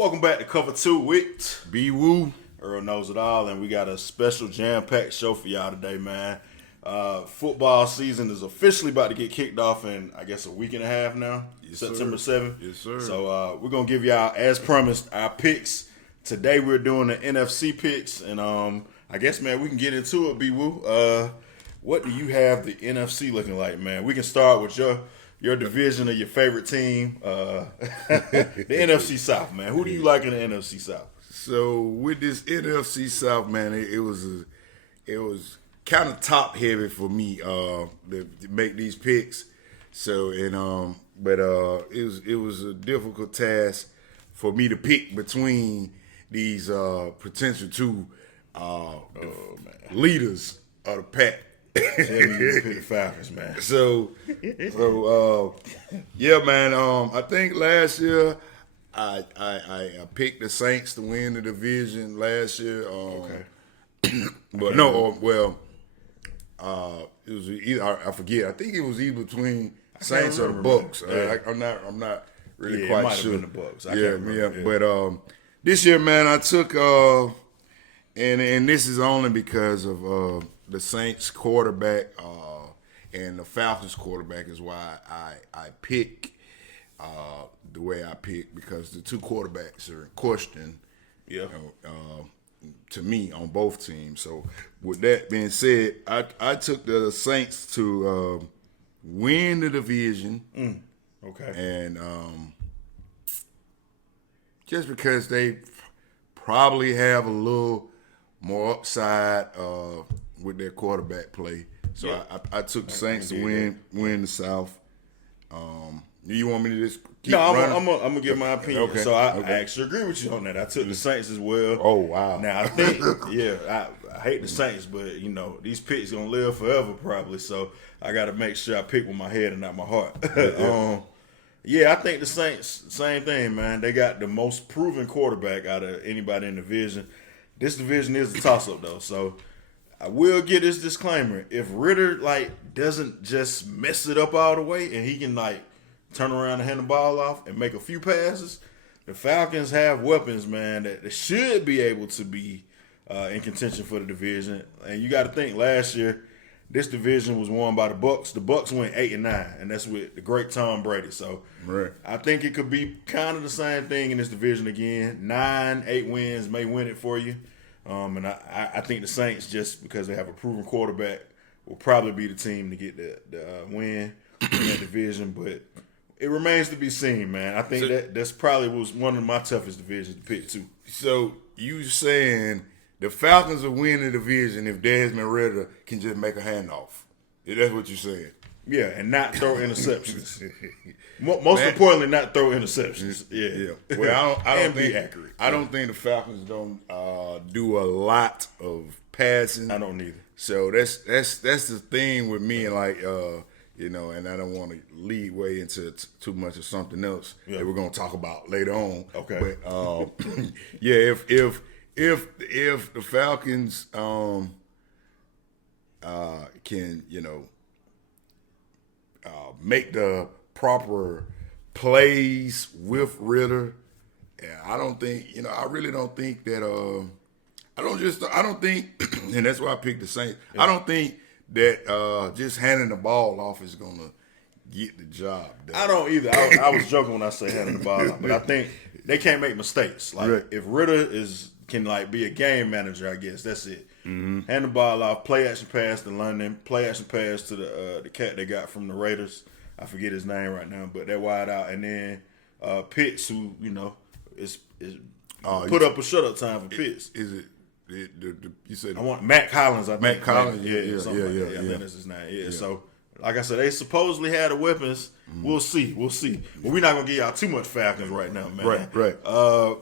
Welcome back to Cover 2 with BeeWoo. Earl knows it all, and we got a special jam-packed show for y'all today, man. Football season is officially about to get kicked off in, I guess, a week and a half now, September 7th. Yes, sir. So we're going to give y'all, as promised, our picks. Today we're doing the NFC picks, and I guess, man, we can get into it, BeeWoo. What do you have the NFC looking like, man? We can start with your division of your favorite team, the NFC South, man. Who do you like in the NFC South? So with this NFC South, man, it was kind of top heavy for me to make these picks. So but it was a difficult task for me to pick between these potential two leaders of the pack. Tell me you pick the Falcons, man. So yeah, man. I think last year I picked the Saints to win the division last year. Okay. But it was either I forget. I think it was either between Saints or the Bucks. I'm not really quite it sure. Have been the Bucks. I can't remember. But this year, man, I took and this is only because of the Saints quarterback and the Falcons quarterback is why I pick the way I pick, because the two quarterbacks are in question. Yeah. To me on both teams. So with that being said, I took the Saints to win the division. Okay. And just because they probably have a little more upside with their quarterback play. So yeah. I took the Saints to win the South. You want me to just keep running? I'm gonna give my opinion. Okay. So I actually agree with you on that. I took the Saints as well. Oh wow! Now I think, I hate the Saints, but these picks gonna live forever probably. So I got to make sure I pick with my head and not my heart. I think the Saints, same thing, man. They got the most proven quarterback out of anybody in the division. This division is a toss-up though, so I will get this disclaimer: if Ritter doesn't just mess it up all the way, and he can turn around and hand the ball off and make a few passes, the Falcons have weapons, man, that should be able to be in contention for the division. And you got to think, last year, this division was won by the Bucks. The Bucks went 8-9, and that's with the great Tom Brady. So right. I think it could be kind of the same thing in this division again. 9-8 wins may win it for you. And I think the Saints, just because they have a proven quarterback, will probably be the team to get the win in that division. But it remains to be seen, man. I think that's probably was one of my toughest divisions to pick, too. So you saying the Falcons will win the division if Desmond Ritter can just make a handoff? That's what you're saying? Yeah, and not throw interceptions. Most importantly, not throw interceptions. Yeah. Well, I don't be think accurate. I don't think the Falcons don't do a lot of passing. I don't either. So that's the thing with me, and and I don't want to lead way into too much of something else that we're gonna talk about later on. Okay. But if the Falcons can make the proper plays with Ritter, I don't think I really don't think that I don't think and that's why I picked the Saints. Yeah. I don't think that just handing the ball off is gonna get the job done. I don't either. I was joking when I say handing the ball off, but I think they can't make mistakes. If Ritter can be a game manager, I guess that's it. Mm-hmm. Hand the ball off, play action pass to London, play action pass to the cat they got from the Raiders. I forget his name right now, but they're wide out, and then Pitts, who is put up a shutout time for Pitts. Is it? You said I want Matt Collins. I think Matt Collins. I think that's his name. Yeah. So, like I said, they supposedly had the weapons. Mm-hmm. We'll see. But we're not gonna give y'all too much Falcons right now, man. Right.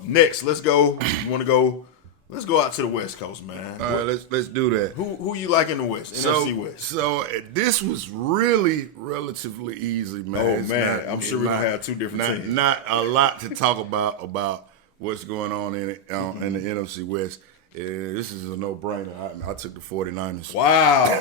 Next, let's go. You want to go? Let's go out to the West Coast, man. All right, let's do that. Who you like in the West? NFC West. So this was really relatively easy, man. Oh man, I'm sure we're gonna have two different teams. Not a lot to talk about what's going on in it in the NFC West. this is a no-brainer. I took the 49ers. Wow.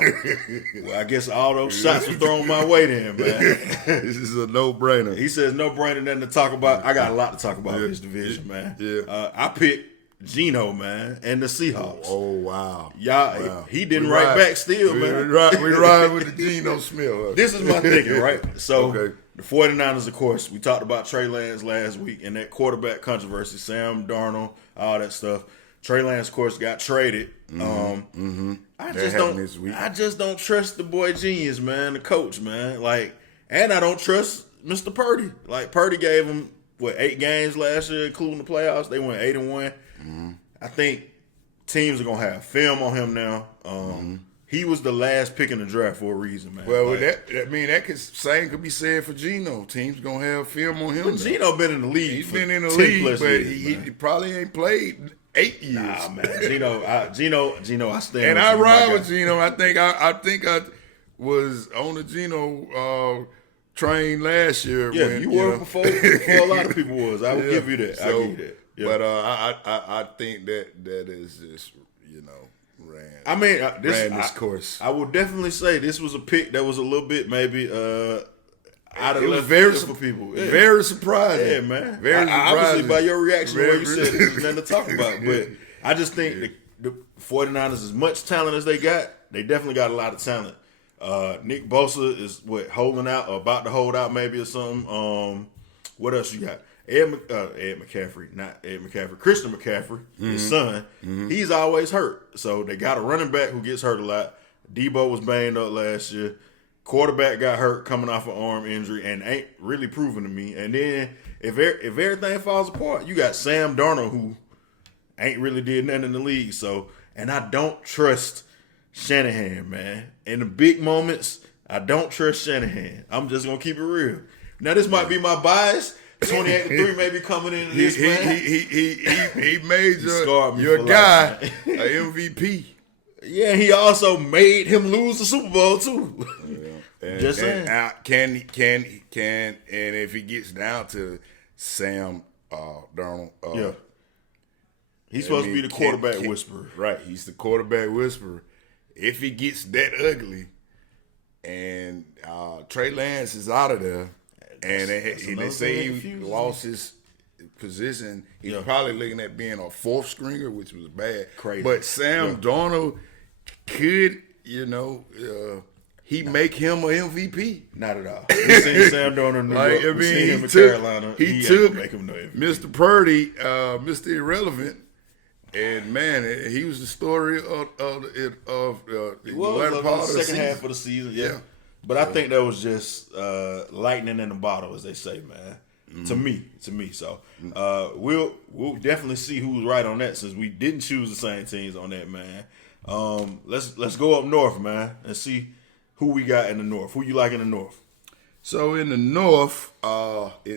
Well, I guess all those shots were thrown my way then, man. This is a no-brainer. He says no-brainer, nothing to talk about. I got a lot to talk about in this division, man. Yeah. I picked Geno, man, and the Seahawks. Oh, wow. Y'all, Wow. he didn't write back still, man. We ride with the Geno Smith. This is my thinking, right? So, Okay. the 49ers, of course, we talked about Trey Lance last week and that quarterback controversy, Sam Darnold, all that stuff. Trey Lance, of course, got traded. I just don't trust the boy genius, man, the coach, man. Like, and I don't trust Mr. Purdy. Like, Purdy gave him 8 games last year, including the playoffs. They went 8-1. I think teams are gonna have film on him now. He was the last pick in the draft for a reason, man. Well, like, same could be said for Geno. Teams gonna have film on him. But Geno been in the league. He's for been in the 10 league, plus but years, he probably ain't played 8 years. Nah, man. Geno, I stand. And with I you, my ride guy. with Geno. I think I was on the Geno train last year. Yeah, when, you were before a lot of people was. I will give you that. I'll give you that. Yeah. But I think that is just ran this course. I would definitely say this was a pick that was a little bit maybe out of It was left very field for people. Yeah. Very surprising. Yeah, man. Very surprising. Obviously, by your reaction, Very, where you said there's nothing to talk about. But I just think the 49ers, as much talent as they got, they definitely got a lot of talent. Nick Bosa is holding out, or about to hold out maybe or something. What else you got? Christian McCaffrey, his son, he's always hurt. So they got a running back who gets hurt a lot. Debo was banged up last year. Quarterback got hurt coming off an arm injury and ain't really proven to me. And then if everything falls apart, you got Sam Darnold who ain't really did nothing in the league. So, and I don't trust Shanahan, man. In the big moments, I don't trust Shanahan. I'm just gonna keep it real. Now this might be my bias. 28-3 may be coming in this, man. He made your guy life, an MVP. Yeah, he also made him lose the Super Bowl too. And, Just saying. Can and if he gets down to Sam Darnold, he's supposed to be the quarterback whisperer. Right, he's the quarterback whisperer. If he gets that ugly, and Trey Lance is out of there, and they say he lost his position, he's probably looking at being a fourth stringer, which was bad. Crazy. But Sam Darnold could, he make him an MVP. Not at all. We seen Sam Darnold in New York. We seen him in Carolina. He took make him no MVP. Mr. Purdy, Mr. Irrelevant, and man, he was the story of the latter part of the second half of the season. Yeah. But I think that was just lightning in the bottle, as they say, man. To me. So we'll definitely see who's right on that, since we didn't choose the same teams on that, man. Let's go up north, man, and see who we got in the north. Who you like in the north? So in the north, North.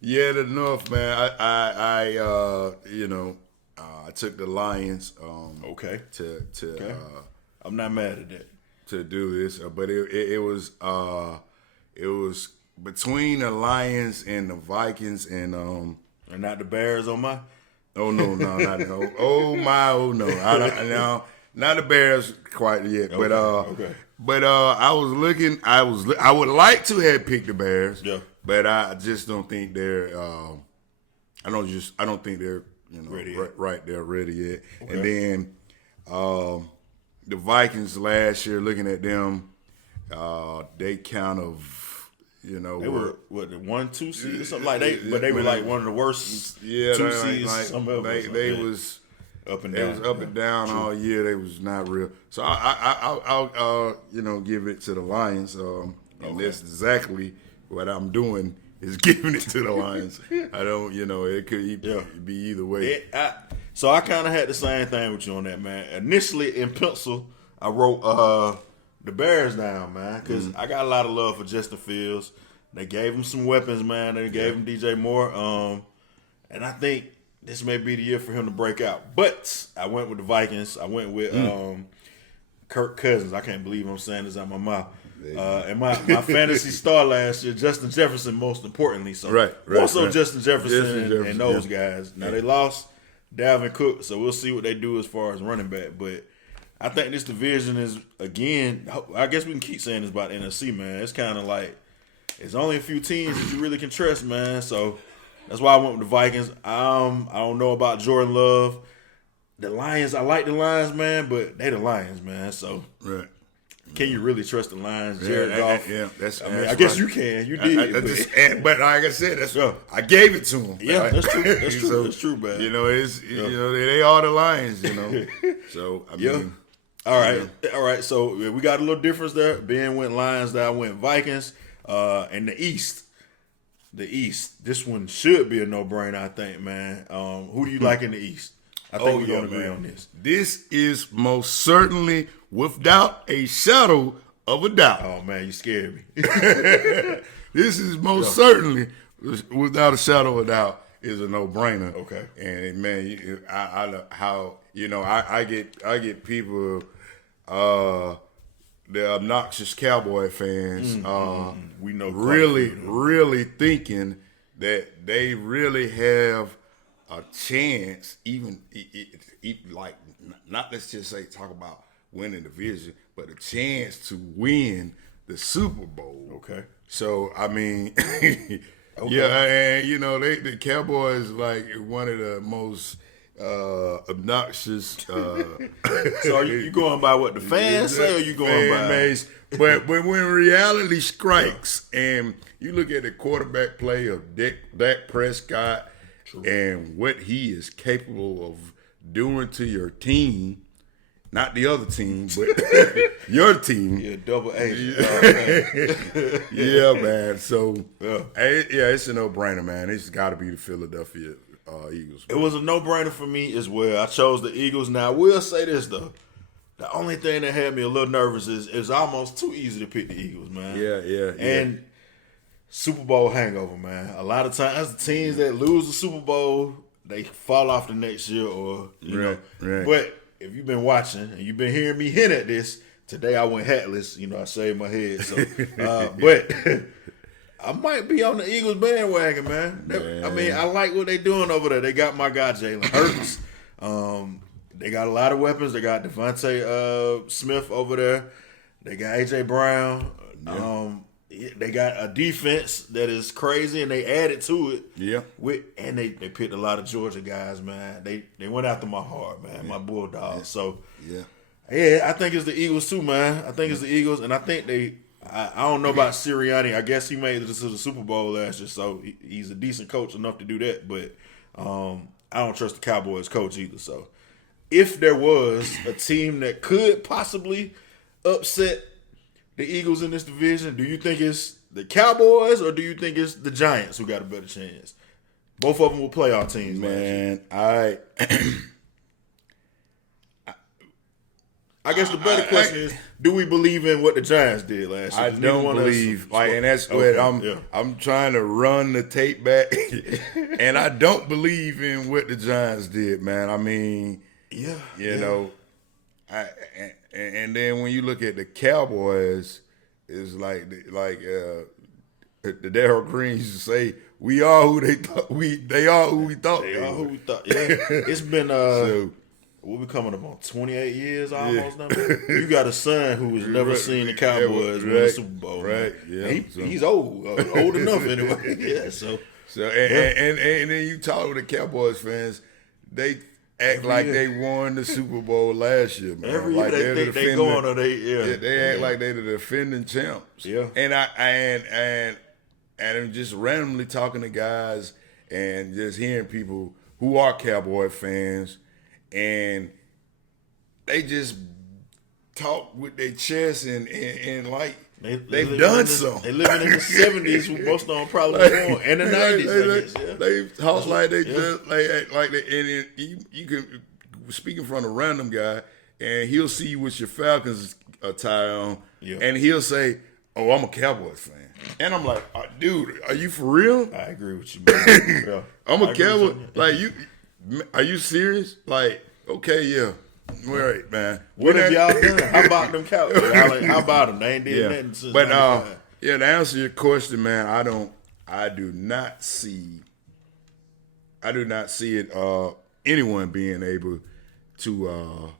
yeah, the north, man. I took the Lions. Okay. To I'm not mad at that. To do this, but it was between the Lions and the Vikings and not the Bears on my. Oh no, not no. Oh no. I don't know. Not the Bears quite yet, but okay. But I was looking. I would like to have picked the Bears. Yeah. But I just don't think they're. I don't think they're ready right. They're ready yet. Okay. And then the Vikings last year, looking at them, they kind of. They were the 1-2 seed or something like that. But they were like one of the worst 2 seeds. They was up and They down. was up and down all year. They was not real. So I'll give it to the Lions. And that's exactly what I'm doing, is giving it to the Lions. I don't, it could be either way. So I kind of had the same thing with you on that, man. Initially in pencil, I wrote the Bears down, man, because I got a lot of love for Justin Fields. They gave him some weapons, man. They gave him DJ Moore. And I think this may be the year for him to break out. But I went with the Vikings. I went with Kirk Cousins. I can't believe I'm saying this out my mouth. And my fantasy star last year, Justin Jefferson, most importantly. So right. Justin Jefferson and those guys. Now they lost Dalvin Cook, so we'll see what they do as far as running back. But I think this division is, again, I guess we can keep saying this about the NFC, man. It's kind of like it's only a few teams that you really can trust, man. So that's why I went with the Vikings. I don't know about Jordan Love. The Lions, I like the Lions, man, but they the Lions, man. So can you really trust the Lions? Jared Goff. I guess you can. You did. But like I said, I gave it to him. Yeah, right? That's true. That's true. So, that's true, man. They are the Lions, So I mean, all right. So we got a little difference there. Ben went Lions, I went Vikings. And the East. This one should be a no-brainer, I think, man. Who do you like in the East? I think we're going to agree on this. This is most certainly, without a shadow of a doubt. Oh, man, you scared me. This is most certainly, without a shadow of a doubt, is a no-brainer. Okay. And, man, I get people, the obnoxious Cowboy fans, we know really thinking that they really have a chance, even like, not let's just say talk about winning the division, but a chance to win the Super Bowl. Okay. So I mean, and the Cowboys like one of the most obnoxious. So are you going by what the fans say, or you going by? Base? But when reality strikes, and you look at the quarterback play of Dak Prescott. True. And what he is capable of doing to your team, not the other team, but your team. Yeah, double A. Yeah, man. So, it's a no-brainer, man. It's got to be the Philadelphia Eagles. Man. It was a no-brainer for me as well. I chose the Eagles. Now, I will say this, though. The only thing that had me a little nervous is it's almost too easy to pick the Eagles, man. Yeah. And Super Bowl hangover, man. A lot of times, the teams that lose the Super Bowl, they fall off the next year, or you know. Right. But if you've been watching and you've been hearing me hint at this, today I went hatless. I shaved my head. So, but I might be on the Eagles bandwagon, man. I mean, I like what they doing over there. They got my guy Jalen Hurts. They got a lot of weapons. They got Devontae Smith over there. They got AJ Brown. They got a defense that is crazy, and they added to it. Yeah. And they picked a lot of Georgia guys, man. They went after my heart, man, my Bulldogs. So, I think it's the Eagles too, man. I think it's the Eagles, and I think I don't know about Sirianni. I guess he made it to the Super Bowl last year, so he's a decent coach enough to do that. But I don't trust the Cowboys coach either. So, if there was a team that could possibly upset the Eagles in this division, do you think it's the Cowboys or do you think it's the Giants who got a better chance? Both of them will playoff teams, man. I guess the better question is, do we believe in what the Giants did last year? I don't believe, and that's what I'm trying to run the tape back, and I don't believe in what the Giants did, man. I mean, you know. And then when you look at the Cowboys, it's like the Darryl Green used to say, "We are who they thought they are who we thought they are who we thought." Yeah, it's been we'll be coming up on 28 years almost now. You got a son who has never seen the Cowboys win a Super Bowl, right? Man. Yeah, he's old enough anyway. Yeah, so and then you talk to the Cowboys fans, they act like they won the Super Bowl last year, man. Every year they going or they act like they're the defending champs. Yeah. And I'm just randomly talking to guys and just hearing people who are Cowboy fans, and they just talk with their chest and like they've done something. They living in the 70s, who most of them probably born, and the 90s. They talk like they just like they, and you can speaking from a random guy, and he'll see you with your Falcons attire on, and he'll say, "Oh, I'm a Cowboys fan," and I'm like, "Dude, are you for real?" I agree with you, man. I'm a Cowboy. Like, are you serious? Like, okay, yeah. Right, man. What have y'all done? How about them Cowboys? How about them? They ain't did nothing since. But yeah, to answer your question, man, I do not see it. Anyone being able to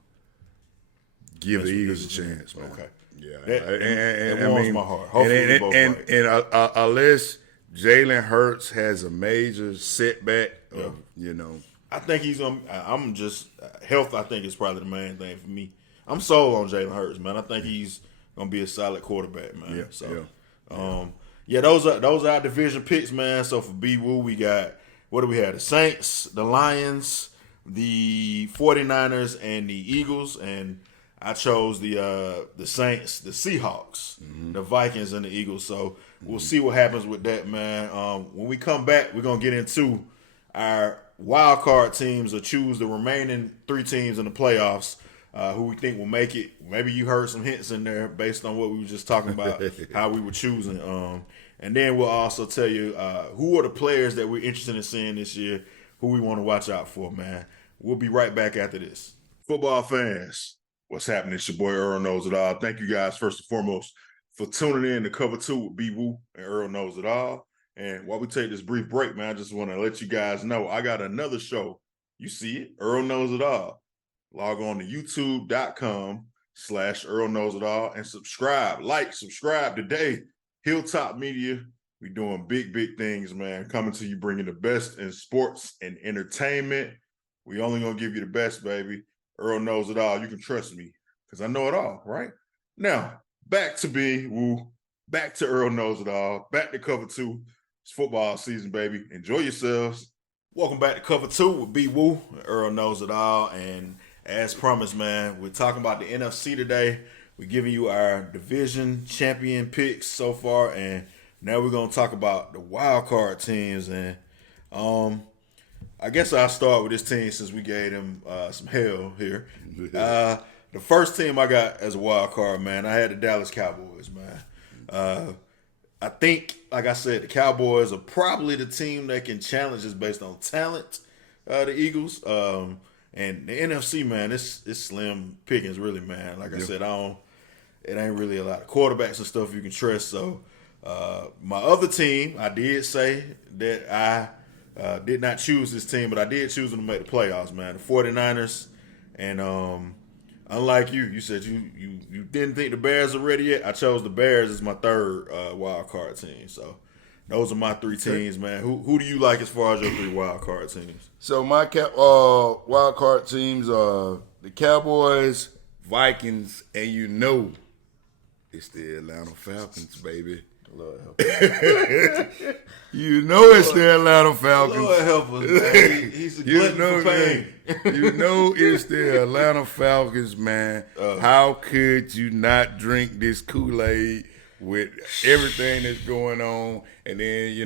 give the Eagles a chance, man. Okay. Yeah, that warms my heart. Hopefully we both right. Unless Jalen Hurts has a major setback, I think he's gonna. I'm just health. I think is probably the main thing for me. I'm sold on Jalen Hurts, man. I think he's gonna be a solid quarterback, man. Yeah, so, those are our division picks, man. So for BeeWoo, we got what do we have? The Saints, the Lions, the 49ers, and the Eagles, and I chose the Saints, the Seahawks, the Vikings, and the Eagles. So we'll see what happens with that, man. When we come back, we're gonna get into our wild card teams or choose the remaining 3 teams in the playoffs who we think will make it. Maybe you heard some hints in there based on what we were just talking about, how we were choosing. And then we'll also tell you who are the players that we're interested in seeing this year, who we want to watch out for, man. We'll be right back after this. Football fans, what's happening? It's your boy Earl Knows It All. Thank you guys, first and foremost, for tuning in to Cover 2 with BeeWoo and Earl Knows It All. And while we take this brief break, man, I just want to let you guys know I got another show. You see it, Earl Knows It All. Log on to youtube.com/Earl Knows It All and subscribe today. Hilltop Media, we doing big things, man. Coming to you, bringing the best in sports and entertainment. We only gonna give you the best, baby. Earl Knows It All. You can trust me because I know it all, right? Now, back to BeeWoo, back to Earl Knows It All, back to Cover 2. It's football season, baby. Enjoy yourselves. Welcome back to Cover 2 with BeeWoo. Earl Knows It All. And as promised, man, we're talking about the NFC today. We're giving you our division champion picks so far. And now we're going to talk about the wild card teams. And I guess I'll start with this team since we gave them some hell here. The first team I got as a wild card, man, I had the Dallas Cowboys, man. I think, like I said, the Cowboys are probably the team that can challenge us based on talent, the Eagles. And the NFC, man, it's slim pickings, really, man. Like I said, it ain't really a lot of quarterbacks and stuff you can trust. So my other team, I did say that I did not choose this team, but I did choose them to make the playoffs, man. The 49ers. And unlike you said you didn't think the Bears are ready yet. I chose the Bears as my third wild card team. So those are my 3 teams, man. Who do you like as far as your 3 wild card teams? So my wild card teams are the Cowboys, Vikings, and it's the Atlanta Falcons, baby. Lord help us. It's the Atlanta Falcons. Lord help us, man. He's a glutton for pain. It's the Atlanta Falcons, man. How could you not drink this Kool-Aid with everything that's going on? And then,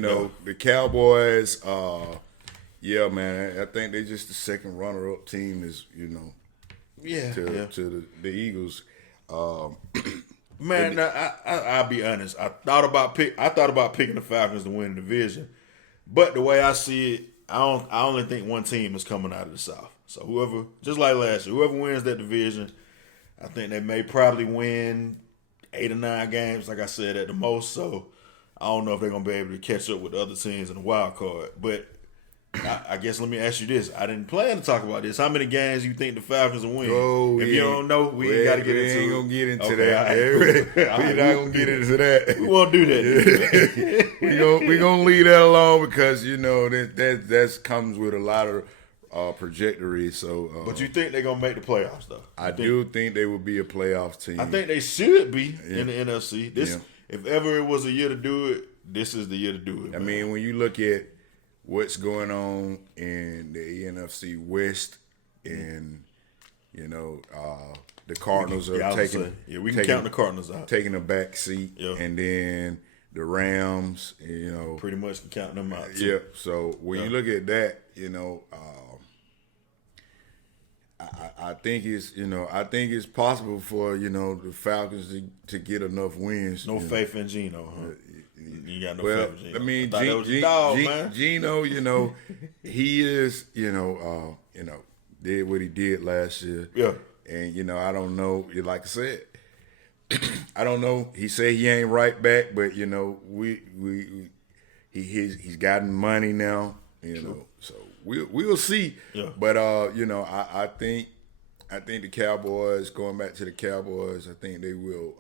the Cowboys, man, I think they're just the second runner-up team is, to the Eagles. Man, I'll be honest. I thought about picking the Falcons to win the division, but the way I see it, I only think one team is coming out of the South. So whoever, just like last year, whoever wins that division, I think they may probably win 8 or 9 games, like I said, at the most. So I don't know if they're gonna be able to catch up with the other teams in the wild card. But I guess let me ask you this. I didn't plan to talk about this. How many games you think the Falcons will win? If you don't know, we ain't got to get into it. We ain't going to get into that. We're not going to get into that. We won't do that. We're going to leave that alone because, that comes with a lot of trajectory. So, but you think they're going to make the playoffs, though? I do think they will be a playoff team. I think they should be in the NFC. If ever it was a year to do it, this is the year to do it. I mean, when you look at what's going on in the NFC West, and the Cardinals are count the Cardinals out, taking a back seat, and then the Rams, pretty much can count them out too. Yeah. So when you look at that, I think it's possible for the Falcons to get enough wins. No faith in Geno, huh? You got no faith in Geno. I mean, Geno, he is, did what he did last year. Yeah. And I don't know. Like I said, I don't know. He said he ain't right back, but he's gotten money now. So we'll see. Yeah. But I think the Cowboys, going back to the Cowboys, I think they will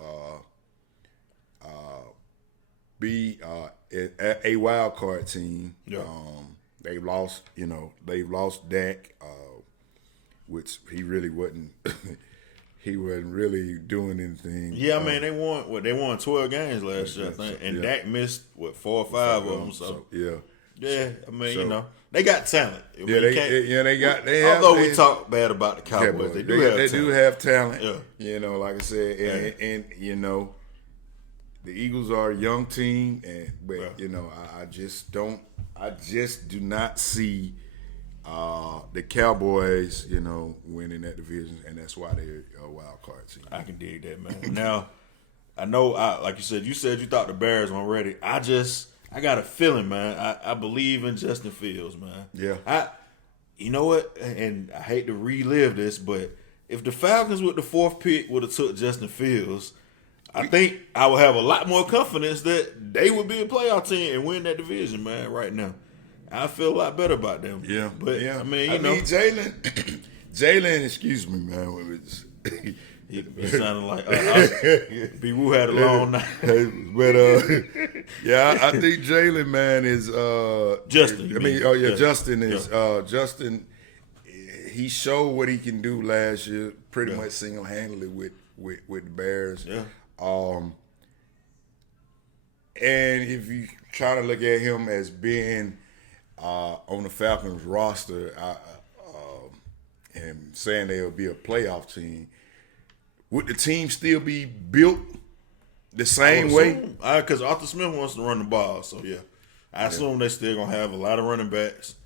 be a wild card team. Yeah. They've lost Dak, which he really wasn't. He wasn't really doing anything. Yeah, I mean they won 12 games last year, I think, and Dak missed 4 or 5 of them. So yeah, I mean they got talent. They have. Although we talk bad about the Cowboys, they do have talent. Yeah. Like I said, and the Eagles are a young team, but I just do not see the Cowboys, winning that division, and that's why they're a wild card team. I can dig that, man. Now, I know, like you said you thought the Bears weren't ready. I got a feeling, man. I believe in Justin Fields, man. Yeah. You know what? And I hate to relive this, but if the Falcons with the 4th pick would have took Justin Fields, I think I would have a lot more confidence that they would be a playoff team and win that division, man, right now. I feel a lot better about them. Yeah. But, yeah. I mean, Jalen, excuse me, man. He sounded like BeeWoo had a long night. But, I think Jalen, man, is Justin. Justin is Justin. He showed what he can do last year, pretty much single-handedly with the Bears. Yeah. And if you try to look at him as being on the Falcons roster, and saying they'll be a playoff team, would the team still be built the same way? Because Arthur Smith wants to run the ball, so yeah. I assume they're still going to have a lot of running backs.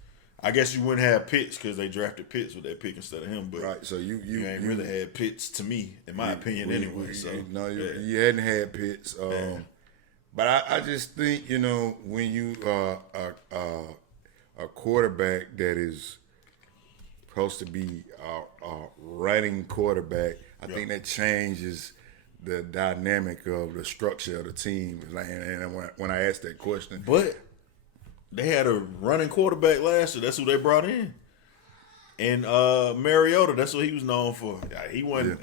I guess you wouldn't have Pitts because they drafted Pitts with that pick instead of him. But right, so you ain't really had Pitts, to me, in my opinion, anyway. You hadn't had Pitts. But I just think, when you a quarterback that is supposed to be a running quarterback, I think that changes the dynamic of the structure of the team. And when I asked that question, but they had a running quarterback last year. That's who they brought in. And Mariota, that's what he was known for. He wasn't,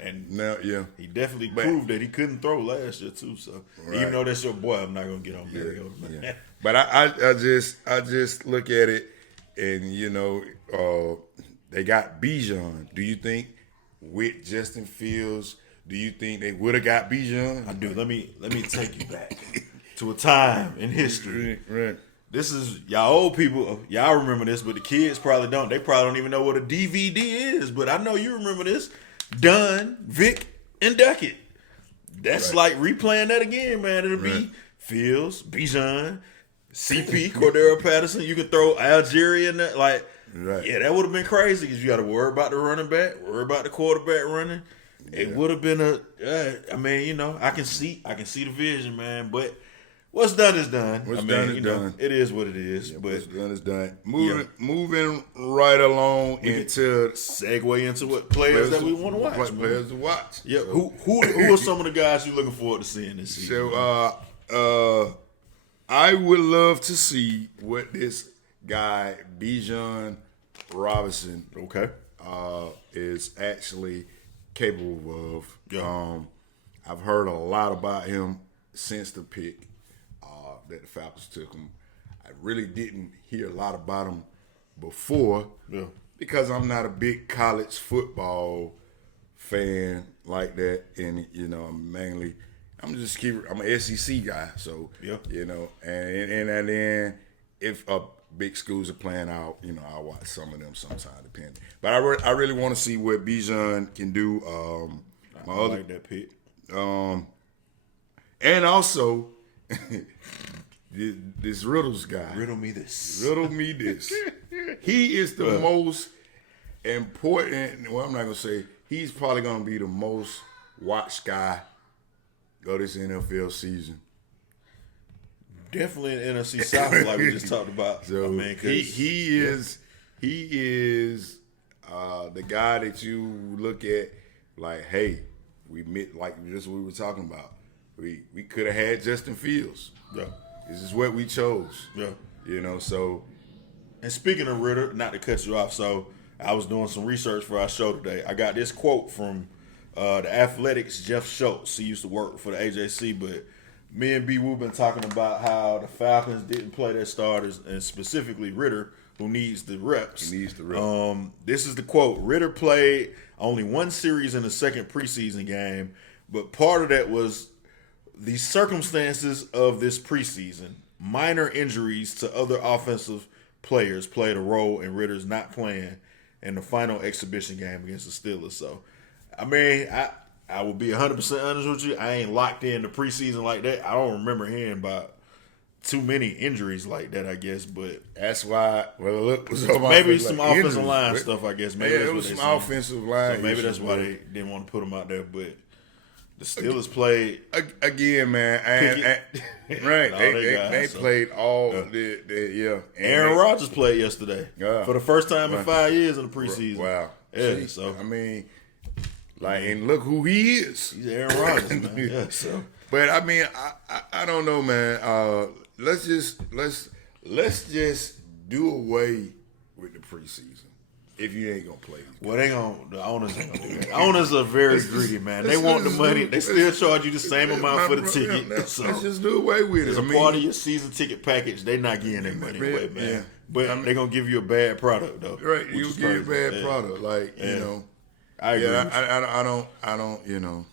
he definitely proved that he couldn't throw last year too. So even though that's your boy, I'm not gonna get on Mariota. Yeah. But I just look at it, and they got Bijan. Do you think with Justin Fields, do you think they would have got Bijan? I do. Let me take you back to a time in history. Right. This is y'all old people. Y'all remember this, but the kids probably don't. They probably don't even know what a DVD is. But I know you remember this. Dunn, Vic, and Duckett. That's like replaying that again, man. It'll be Fields, Bijan, CP, Cordero Patterson. You can throw Algeria in that. Yeah, that would have been crazy because you got to worry about the running back, worry about the quarterback running. Yeah. It would have been I can see the vision, man. But what's done is done. What's done is done. It is what it is. Yeah, but what's done is done. Moving right along into segue into what players that we want to watch. Players to watch. Yeah. So, who are some of the guys you're looking forward to seeing this season? So I would love to see what this guy Bijan Robinson is actually capable of. Yeah. I've heard a lot about him since the pick that the Falcons took him. I really didn't hear a lot about him before because I'm not a big college football fan like that, and I'm an SEC guy, so and then if big schools are playing out, I'll watch some of them sometime, depending. But I really want to see what Bijan can do. I like that pick. And also this Riddles guy. Riddle me this. He is the most important. Well, I'm not gonna say he's probably gonna be the most watched guy of this NFL season. Definitely in NFC South, like we just talked about. So he is the guy that you look at like, hey, we just what we were talking about. We could have had Justin Fields. Yeah. This is what we chose. Yeah. You know, so. And speaking of Ritter, not to cut you off, so I was doing some research for our show today. I got this quote from the Athletics' Jeff Schultz. He used to work for the AJC, but me and BeeWoo been talking about how the Falcons didn't play their starters, and specifically Ritter, who needs the reps. He needs the reps. This is the quote. Ritter played only one series in the second preseason game, but part of that was the circumstances of this preseason. Minor injuries to other offensive players played a role in Ritter's not playing in the final exhibition game against the Steelers. So, I mean, I will be 100% honest with you. I ain't locked in the preseason like that. I don't remember hearing about too many injuries like that, I guess. But that's why. Well, look, maybe some offensive line stuff. I guess maybe it was some offensive line. So maybe that's why they didn't want to put him out there. But the Steelers played again, man. Right? They played all the. Aaron Rodgers played yesterday for the first time in 5 years in the preseason. Wow. Yeah. See, so I mean. And look who he is. He's Aaron Rodgers, man. Yeah, so. But I mean, I don't know, man. Let's just do away with the preseason if you ain't gonna play. Well, the owners ain't gonna do that. Owners are very greedy, man. They want the money. They still charge you the same amount for the ticket. Let's just do away with it. As a part of your season ticket package, they not getting their money away, man. Yeah. But they're gonna give you a bad product, though. Right, you give you a bad product, like you know. I agree. I don't, you know.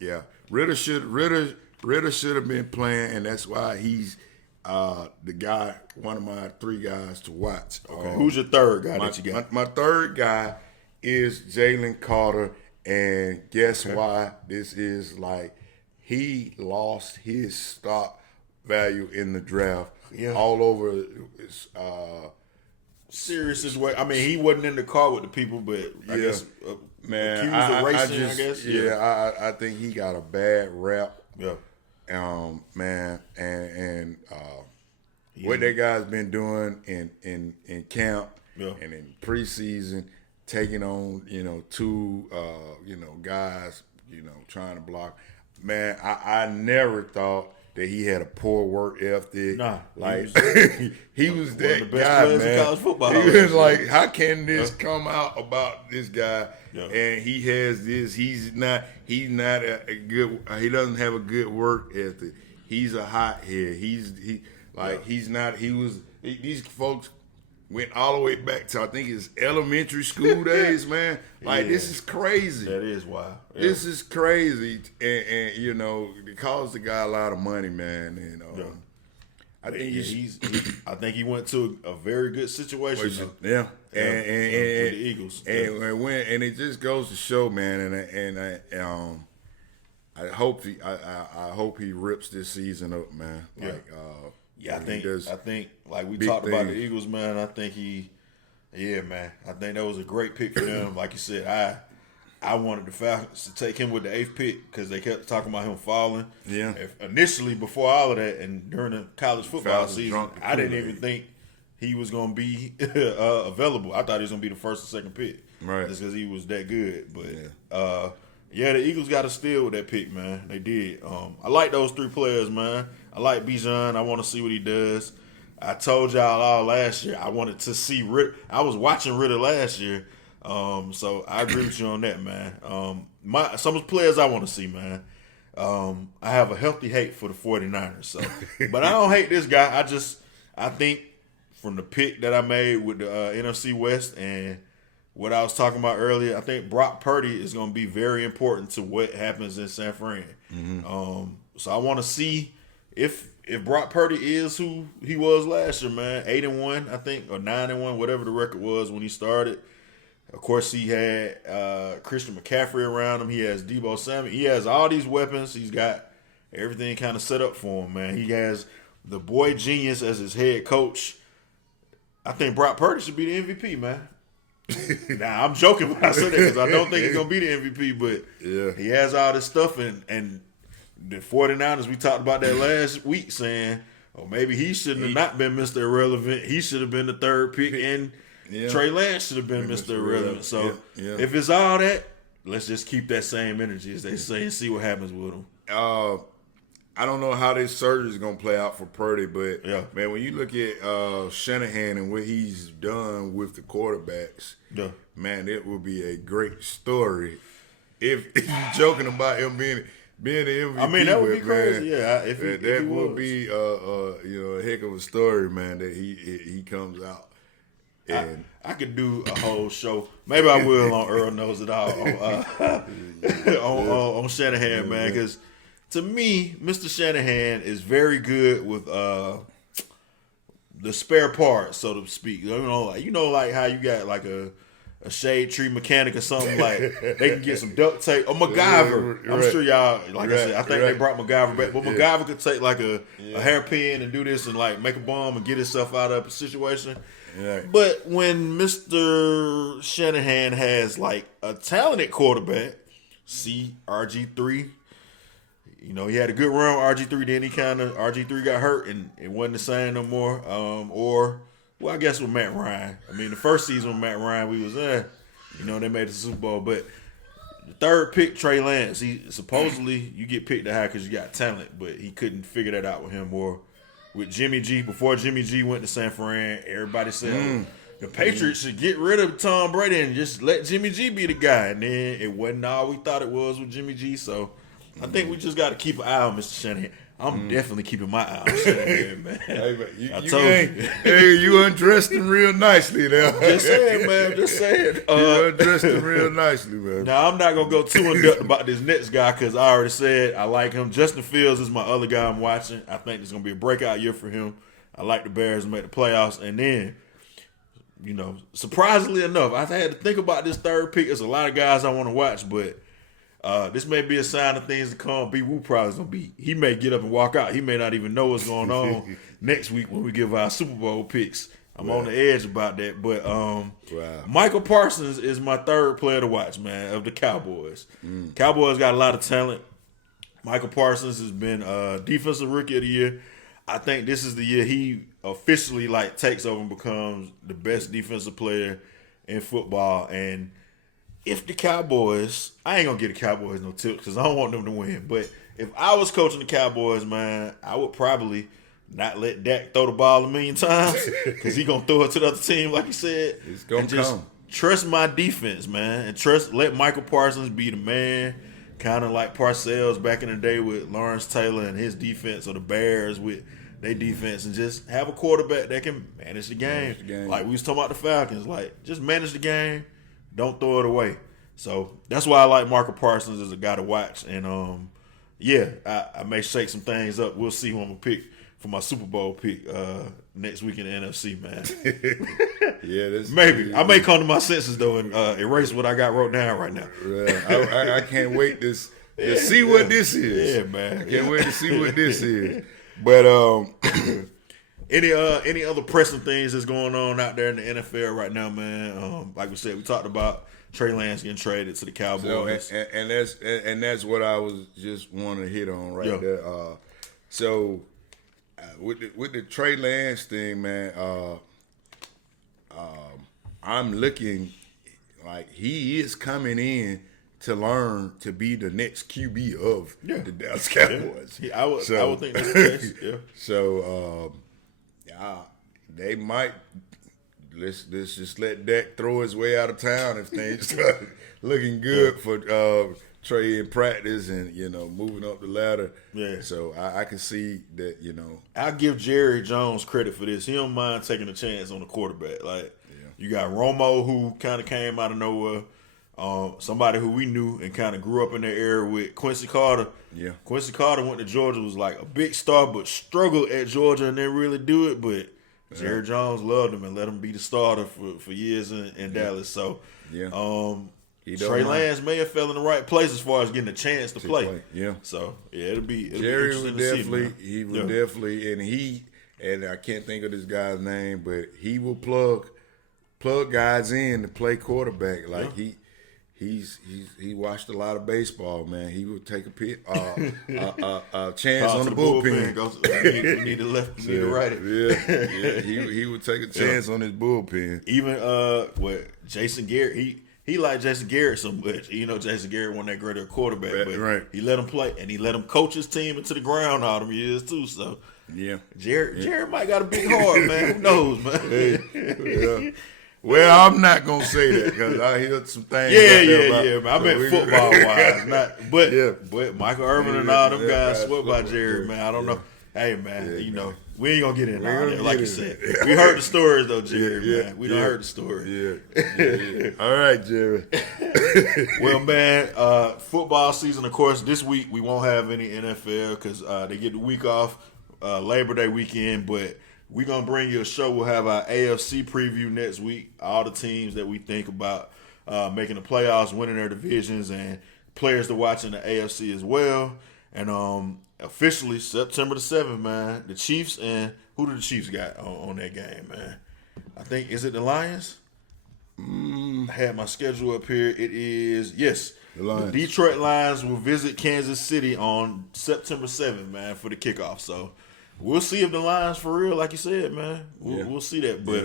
Yeah. Ritter should have been playing, and that's why he's the guy, one of my 3 guys to watch. Okay. Who's your third guy that you got? My third guy is Jalen Carter, and guess why? This is like he lost his stock value in the draft all over his serious as well. I mean, he wasn't in the car with the people, but I guess man, accused of racing, I guess. I think he got a bad rap. Yeah. Man, and what that guy's been doing in camp and in preseason, taking on 2 guys trying to block. Man, I never thought that he had a poor work ethic. Nah, like he was that one of the best guy, players man. in college football. He was like, how can this come out about this guy? Yeah. And he has this. He's not a good. He doesn't have a good work ethic. He's a hothead. He's not. These folks went all the way back to I think his elementary school days, man. Like this is crazy. That is wild. Yeah. This is crazy, and it costs the guy a lot of money, man. And I think I think he went to a very good situation. Yeah, and the Eagles. And it just goes to show, man. And I hope he rips this season up, man. I think like we talked about the Eagles, man. I think man. I think that was a great pick for them. Like you said, I wanted the Falcons to take him with the 8th pick because they kept talking about him falling. Yeah. Initially, before all of that, and during the college football season, I didn't even think he was going to be available. I thought he was going to be the first or second pick. Right. Just because he was that good. But, the Eagles got to steal with that pick, man. They did. I like those 3 players, man. I like Bijan. I want to see what he does. I told y'all all last year I wanted to see Ritter. I was watching Ritter last year. So I agree with you on that, man. Some of the players I want to see, man. I have a healthy hate for the 49ers. So, but I don't hate this guy. I think from the pick that I made with the NFC West and what I was talking about earlier, I think Brock Purdy is going to be very important to what happens in San Fran. Mm-hmm. So I want to see if Brock Purdy is who he was last year, man. 8-1, I think, or 9-1, whatever the record was when he started. Of course, he had Christian McCaffrey around him. He has Deebo Samuel. He has all these weapons. He's got everything kind of set up for him, man. He has the boy genius as his head coach. I think Brock Purdy should be the MVP, man. Now, I'm joking when I say that because I don't think he's going to be the MVP, but he has all this stuff. And the 49ers, we talked about that last week saying, maybe he shouldn't have not been Mr. Irrelevant. He should have been the 3rd pick, and Trey Lance should have been Mr. Irrelevant. So if it's all that, let's just keep that same energy, as they say, and see what happens with him. I don't know how this surgery is going to play out for Purdy, but, Yeah. man, when you look at Shanahan and what he's done with the quarterbacks, Yeah. man, it would be a great story if you're joking about him being the MVP. I mean, that would be crazy. Man, Yeah, if he would was. be a heck of a story, man, that he comes out. And I could do a whole show. Maybe I will on Earl Knows It All on Shanahan, man. Because to me, Mr. Shanahan is very good with the spare parts, so to speak. Like how you got like a shade tree mechanic or something, like they can get some duct tape or MacGyver. I'm sure y'all, like I said, I think they brought MacGyver back, but MacGyver could take like a hairpin and do this and like make a bomb and get himself out of a situation. Yeah. But when Mr. Shanahan has like a talented quarterback, see RG3, he had a good run with RG3. Then RG3 got hurt and it wasn't the same no more. I guess with Matt Ryan. I mean, the first season with Matt Ryan, we was they made the Super Bowl. But the third pick, Trey Lance, he supposedly you get picked that high because you got talent, but he couldn't figure that out with him or with Jimmy G. Before Jimmy G went to San Fran, everybody said the Patriots should get rid of Tom Brady and just let Jimmy G be the guy. And then it wasn't all we thought it was with Jimmy G. So I think we just got to keep an eye on Mr. Shanahan. I'm definitely keeping my eye on Shanahan, man. Hey, man, you undressed him real nicely now. Just saying, man. Just saying. You undressed him real nicely, man. Now, I'm not going to go too in-depth about this next guy because I already said I like him. Justin Fields is my other guy I'm watching. I think it's going to be a breakout year for him. I like the Bears to make the playoffs. And then, surprisingly enough, I had to think about this third pick. There's a lot of guys I want to watch, but this may be a sign of things to come. BeeWoo probably is going to be. He may get up and walk out. He may not even know what's going on next week when we give our Super Bowl picks. I'm on the edge about that. But Michael Parsons is my third player to watch, man, of the Cowboys. Cowboys got a lot of talent. Michael Parsons has been Defensive Rookie of the Year. I think this is the year he officially takes over and becomes the best defensive player in football. And if the Cowboys, I ain't going to give the Cowboys no tips because I don't want them to win. But if I was coaching the Cowboys, man, I would probably not let Dak throw the ball 1,000,000 times because he's going to throw it to the other team, like he said. It's going to come. Trust my defense, man. And let Michael Parsons be the man, kind of like Parcells back in the day with Lawrence Taylor and his defense, or the Bears with their defense, and just have a quarterback that can manage the game. Like we was talking about the Falcons. Just manage the game. Don't throw it away. So that's why I like Michael Parsons as a guy to watch. And I may shake some things up. We'll see who I'm gonna pick for my Super Bowl pick next week in the NFC, man. Maybe I may come to my senses though and erase what I got wrote down right now. I can't wait to see what this is. Yeah, man. I can't wait to see what this is. But any other pressing things that's going on out there in the NFL right now, man? Like we said, we talked about Trey Lance getting traded to the Cowboys. So, and that's what I was just wanting to hit on there. So with the Trey Lance thing, man, I'm looking like he is coming in to learn to be the next QB of the Dallas Cowboys. I would think that's the case. Yeah. So they might let's just let Dak throw his way out of town if things start looking good for Trey in practice and moving up the ladder. Yeah. So I can see that I'll give Jerry Jones credit for this. He don't mind taking a chance on the quarterback. You got Romo, who kind of came out of nowhere. Somebody who we knew and kind of grew up in that era with Quincy Carter. Yeah. Quincy Carter went to Georgia, was like a big star, but struggled at Georgia and didn't really do it. But Jerry Jones loved him and let him be the starter for years in Dallas. So, Trey Lance may have fell in the right place as far as getting a chance to play. Yeah. So, it'll be Jerry interesting would to definitely, see, he would definitely, and I can't think of this guy's name, but he will plug guys in to play quarterback. He watched a lot of baseball, man. He would take a chance on the bullpen. We need to left, we need to right it. Yeah. He would take a chance on his bullpen. Even Jason Garrett, he he liked Jason Garrett so much. You know, Jason Garrett wasn't that great a quarterback, but right. he let him play, and he let him coach his team into the ground all them years too. So yeah, Jared might got a big heart, man. Who knows, man? Yeah. Well, I'm not gonna say that because I heard some things. Yeah, man. I meant football wise, but Michael Irvin and all them guys swept by Jared, man. I don't know. Hey, man, you know, we ain't gonna get in all there, like you said. We heard the stories though, Jared, man. We done heard the story. Yeah. All right, Jared. Well, man, football season, of course, this week we won't have any NFL because they get the week off, Labor Day weekend, but we're going to bring you a show. We'll have our AFC preview next week, all the teams that we think about making the playoffs, winning their divisions, and players to watch in the AFC as well. And officially, September the 7th, man, the Chiefs, and who do the Chiefs got on that game, man? I think, is it the Lions? I had my schedule up here. It is, yes. The Detroit Lions will visit Kansas City on September 7th, man, for the kickoff. So we'll see if the Lions for real, like you said, man. We'll see that. But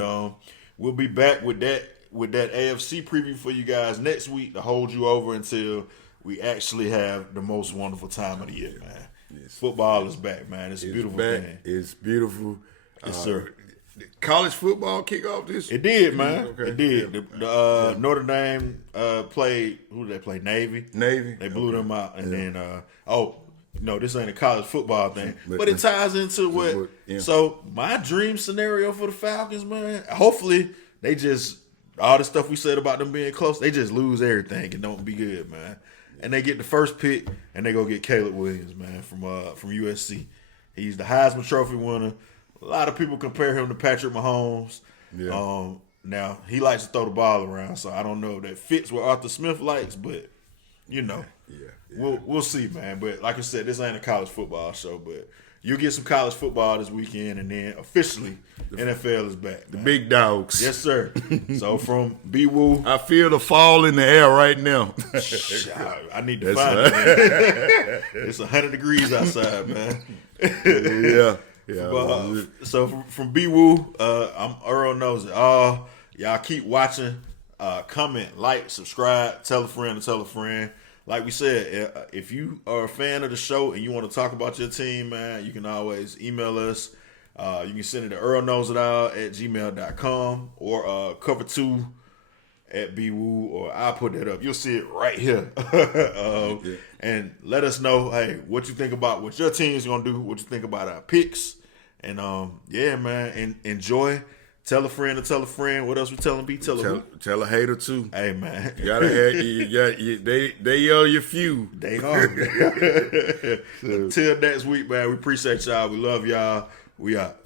we'll be back with that AFC preview for you guys next week to hold you over until we actually have the most wonderful time of the year, man. Yes. Football is back, man. It's a beautiful thing. It's beautiful. Yes, sir. College football kick off this? It did, man. Okay. It did. The Notre Dame played. Who did they play? Navy. They blew them out, and then no, this ain't a college football thing, but it ties into what. Yeah. So my dream scenario for the Falcons, man. Hopefully they just all the stuff we said about them being close. They just lose everything and don't be good, man. And they get the first pick, and they go get Caleb Williams, man, from USC. He's the Heisman Trophy winner. A lot of people compare him to Patrick Mahomes. Yeah. Now, he likes to throw the ball around, so I don't know if that fits what Arthur Smith likes, but, you know, we'll see, man. But like I said, this ain't a college football show, but you'll get some college football this weekend, and then officially NFL is back. The big dogs. Yes, sir. So from BeeWoo. I feel the fall in the air right now. I need to find it. It's 100 degrees outside, man. Yeah. So from BeeWoo, I'm Earl knows it all. Y'all keep watching, comment, like, subscribe, tell a friend to tell a friend. Like we said, if you are a fan of the show and you want to talk about your team, man, you can always email us. You can send it to earlknowsitall@gmail.com or cover2@BeeWoo, or I'll put that up. You'll see it right here. And let us know, hey, what you think about what your team's going to do, what you think about our picks. And, man, and enjoy. Tell a friend to tell a friend. What else we telling B? Tell a hater too. Hey, man. You gotta have they are your few. They are. Until next week, man. We appreciate y'all. We love y'all. We out.